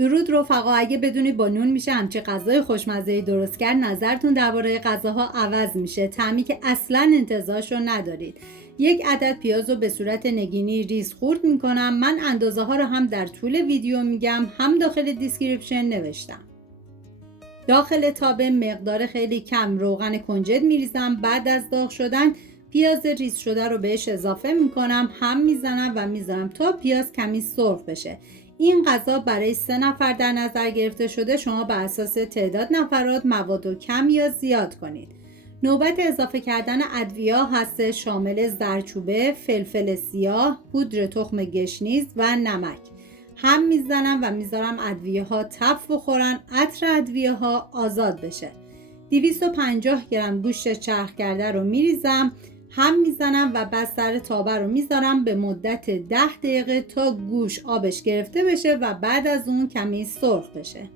درود رفقا، اگه بدونید با نون میشه همچه غذای خوشمزه‌ای درست کرد، نظرتون درباره غذاها عوض میشه. طعمی که اصلا انتظارش رو ندارید. یک عدد پیاز رو به صورت نگینی ریز خورد میکنم. من اندازه ها رو هم در طول ویدیو میگم، هم داخل دیسکریپشن نوشتم. داخل تابه مقدار خیلی کم روغن کنجد میریزم. بعد از داغ شدن پیاز ریز شده رو بهش اضافه میکنم، هم میزنم و میذارم تا پیاز کمی سرخ بشه. این غذا برای 3 نفر در نظر گرفته شده. شما بر اساس تعداد نفرات مواد رو کم یا زیاد کنید. نوبت اضافه کردن ادویه هست، شامل زردچوبه، فلفل سیاه، پودر تخم گشنیز و نمک. هم میزنم و میذارم ادویه ها تف بخورن، عطر ادویه ها آزاد بشه. 250 گرم گوشت چرخ کرده رو میریزم، هم میزنم و بعد سر تابه رو میذارم به مدت 10 دقیقه تا گوشت آبش گرفته بشه و بعد از اون کمی سرخ بشه.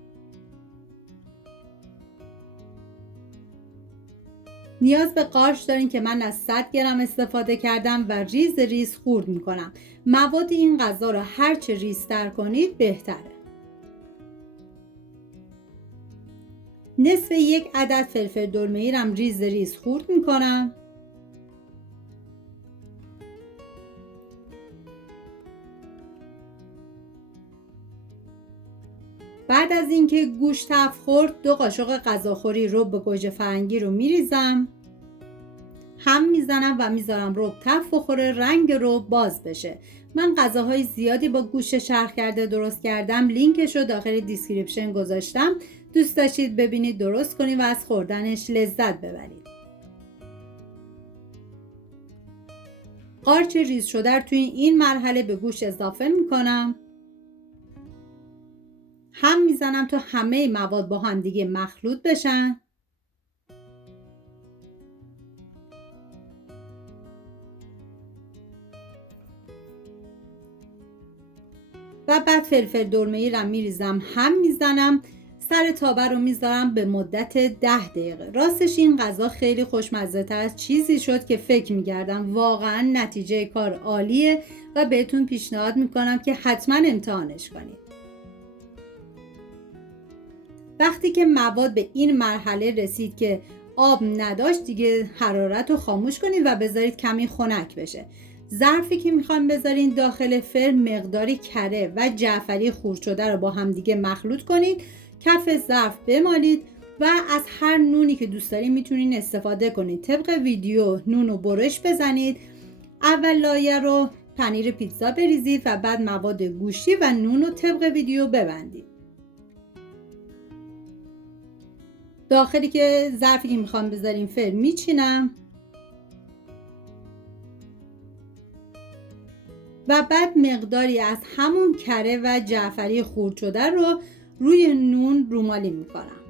نیاز به قارچ دارین که من از 100 گرم استفاده کردم و ریز ریز خورد میکنم. مواد این غذا رو هرچه ریزتر کنید بهتره. نصف یک عدد فلفل دلمه‌ای رو ریز ریز خورد میکنم. بعد از اینکه گوشت تف خورد 2 قاشق غذاخوری رب گوجه فرنگی رو میریزم، هم میزنم و میذارم رب تف بخوره، رنگ رب باز بشه. من غذاهای زیادی با گوشت چرخ کرده درست کردم، لینکش رو داخل دیسکریپشن گذاشتم. دوست داشتید ببینید درست کنید و از خوردنش لذت ببرید. قارچ ریز شده رو توی این مرحله به گوشت اضافه میکنم، هم میزنم تا همه مواد با هم دیگه مخلوط بشن. و بعد فلفل دلمه‌ای رو میریزم، هم میزنم، سر تابه رو میذارم به مدت 10 دقیقه. راستش این غذا خیلی خوشمزه تر از چیزی شد که فکر میکردم. واقعا نتیجه کار عالیه و بهتون پیشنهاد میکنم که حتما امتحانش کنید. وقتی که مواد به این مرحله رسید که آب نداشت، دیگه حرارت رو خاموش کنید و بذارید کمی خنک بشه. ظرفی که میخوام بذارین داخل فرن مقداری کره و جعفری خورد شده رو با هم دیگه مخلوط کنید. کف ظرف بمالید و از هر نونی که دوست دارین میتونین استفاده کنید. طبق ویدیو نون رو برش بزنید. اول لایه رو پنیر پیتزا بریزید و بعد مواد گوشتی و نون رو طبق ویدیو ببندید. داخلی که ظرفی که میخوام بذارین فرن میچینم و بعد مقداری از همون کره و جعفری خورد شده رو روی نون رومالی میکنم.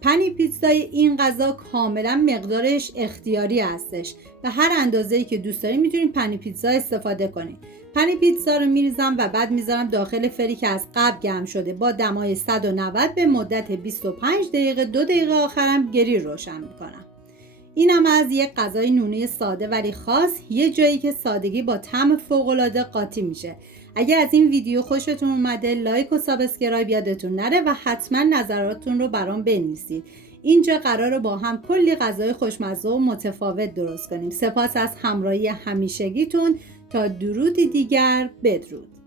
پنیر پیتزای این غذا کاملا مقدارش اختیاری هستش و هر اندازه‌ای که دوست دارین میتونید پنیر پیتزا استفاده کنید. پنیر پیتزا رو میریزم و بعد میذارم داخل فری که از قبل گرم شده با دمای 190 به مدت 25 دقیقه. 2 دقیقه آخرم گریل روشن میکنم. اینم از یک غذای نونی ساده ولی خاص، یه جایی که سادگی با طعم فوق‌العاده قاطی میشه. اگر از این ویدیو خوشتون اومده لایک و سابسکرایب یادتون نره و حتما نظراتتون رو برام بنویسید. اینجا قراره با هم کلی غذای خوشمزه و متفاوت درست کنیم. سپاس از همراهی همیشگیتون. تا درودی دیگر، بدرود.